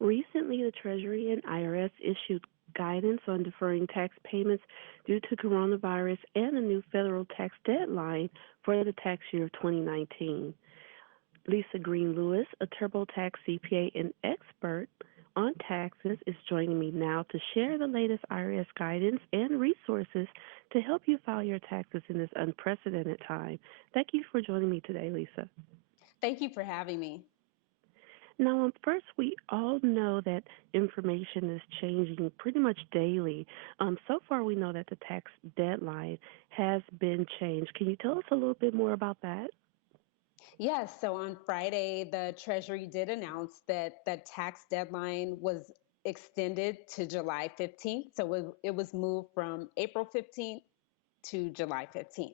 Recently, the Treasury and IRS issued guidance on deferring tax payments due to coronavirus and a new federal tax deadline for the tax year of 2019. Lisa Greene-Lewis, a TurboTax CPA and expert on taxes, is joining me now to share the latest IRS guidance and resources to help you file your taxes in this unprecedented time. Thank you for joining me today, Lisa. Thank you for having me. Now, first, we all know that information is changing pretty much daily. So far, we know that the tax deadline has been changed. Can you tell us a little bit more about that? Yes, so on Friday, the Treasury did announce that the tax deadline was extended to July 15th. So it was moved from April 15th to July 15th.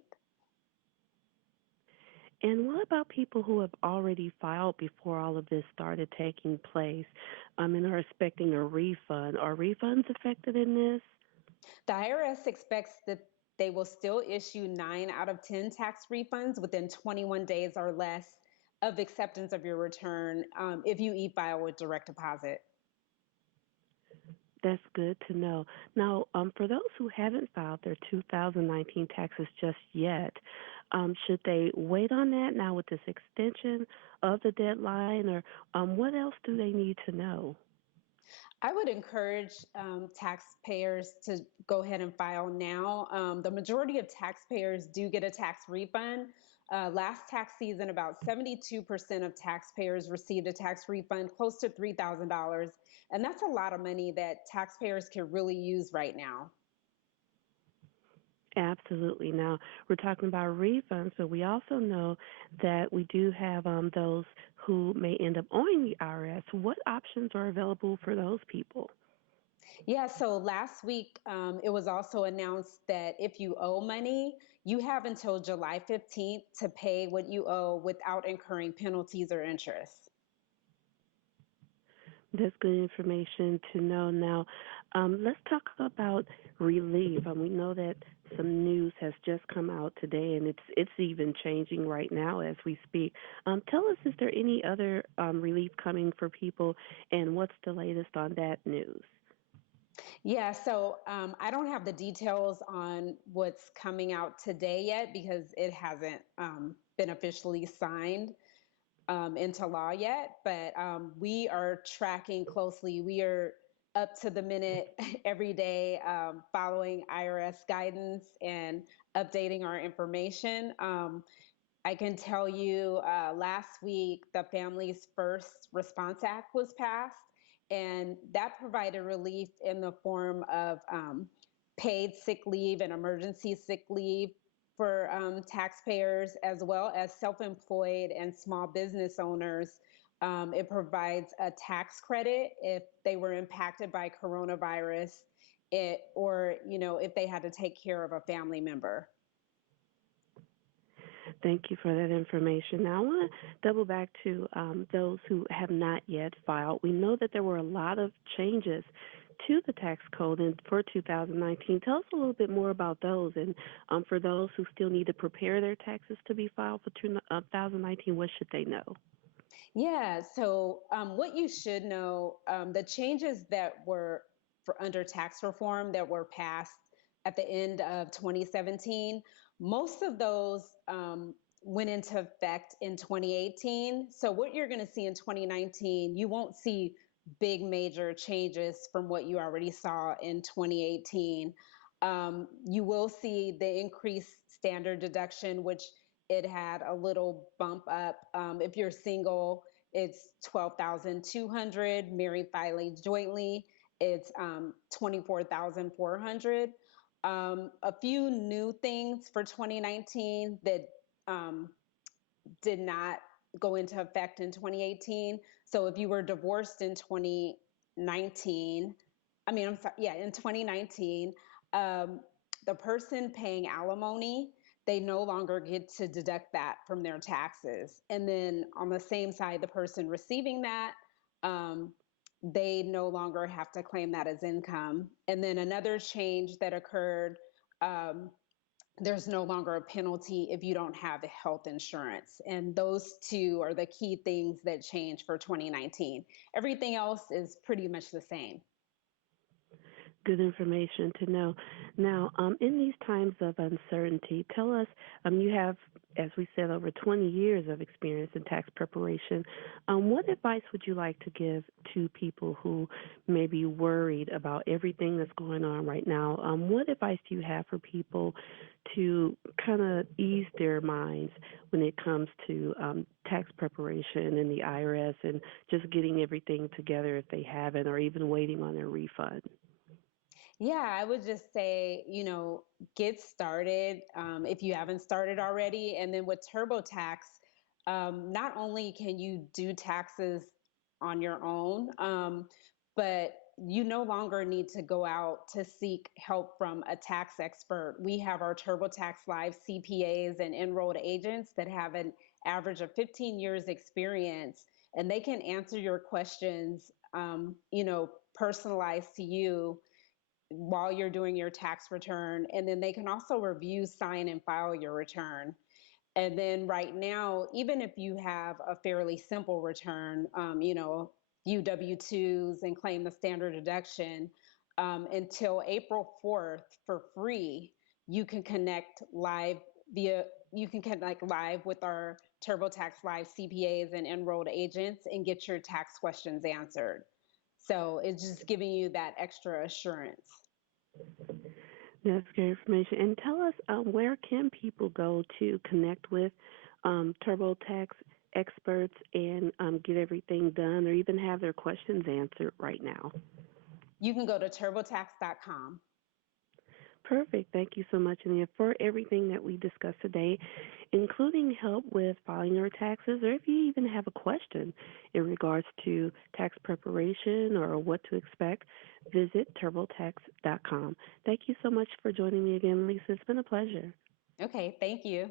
And what about people who have already filed before all of this started taking place and are expecting a refund? Are refunds affected in this? The IRS expects that they will still issue 9 out of 10 tax refunds within 21 days or less of acceptance of your return if you e-file with direct deposit. That's good to know. Now, for those who haven't filed their 2019 taxes just yet, should they wait on that now with this extension of the deadline, or what else do they need to know? I would encourage taxpayers to go ahead and file now. The majority of taxpayers do get a tax refund. Last tax season, about 72% of taxpayers received a tax refund, close to $3,000. And that's a lot of money that taxpayers can really use right now. Absolutely. Now, we're talking about refunds, but we also know that we do have those who may end up owing the IRS. What options are available for those people? Yeah, so last week it was also announced that if you owe money, you have until July 15th to pay what you owe without incurring penalties or interest. That's good information to know. Now, let's talk about relief. We know that some news has just come out today, and it's even changing right now as we speak. Tell us, is there any other relief coming for people, and what's the latest on that news? Yeah, so I don't have the details on what's coming out today yet because it hasn't been officially signed into law yet, but we are tracking closely. We are up to the minute every day following IRS guidance and updating our information. I can tell you last week, the Families First Response Act was passed, and that provided relief in the form of paid sick leave and emergency sick leave for taxpayers as well as self-employed and small business owners. It provides a tax credit if they were impacted by coronavirus, or if they had to take care of a family member. Thank you for that information. Now, I want to double back to those who have not yet filed. We know that there were a lot of changes to the tax code for 2019. Tell us a little bit more about those. And for those who still need to prepare their taxes to be filed for 2019, what should they know? Yeah, so what you should know, the changes that were for under tax reform that were passed at the end of 2017, most of those went into effect in 2018. So what you're going to see in 2019, you won't see big major changes from what you already saw in 2018. You will see the increased standard deduction, which it had a little bump up. If you're single, it's 12,200. Married filing jointly, it's 24,400. A few new things for 2019 that did not go into effect in 2018. So if you were divorced in 2019, I'm sorry, yeah, in 2019, the person paying alimony, they no longer get to deduct that from their taxes. And then on the same side, the person receiving that, they no longer have to claim that as income. And then another change that occurred there's no longer a penalty if you don't have health insurance. And those two are the key things that change for 2019. Everything else is pretty much the same. Good information to know. Now, in these times of uncertainty, tell us, you have, as we said, over 20 years of experience in tax preparation. What advice would you like to give to people who may be worried about everything that's going on right now? What advice do you have for people to kind of ease their minds when it comes to tax preparation and the IRS and just getting everything together if they haven't, or even waiting on their refund? Yeah, I would just say, get started if you haven't started already. And then with TurboTax, not only can you do taxes on your own, but you no longer need to go out to seek help from a tax expert. We have our TurboTax Live CPAs and enrolled agents that have an average of 15 years experience, and they can answer your questions, personalized to you while you're doing your tax return. And then they can also review, sign, and file your return. And then right now, even if you have a fairly simple return, UW2s and claim the standard deduction, until April 4th for free, you can connect live with our TurboTax Live CPAs and enrolled agents and get your tax questions answered. So it's just giving you that extra assurance. That's great information. And tell us, where can people go to connect with TurboTax experts and get everything done, or even have their questions answered right now? You can go to turbotax.com. Perfect. Thank you so much, Ania, for everything that we discussed today, including help with filing your taxes, or if you even have a question in regards to tax preparation or what to expect, visit turbotax.com. Thank you so much for joining me again, Lisa. It's been a pleasure. Okay, thank you.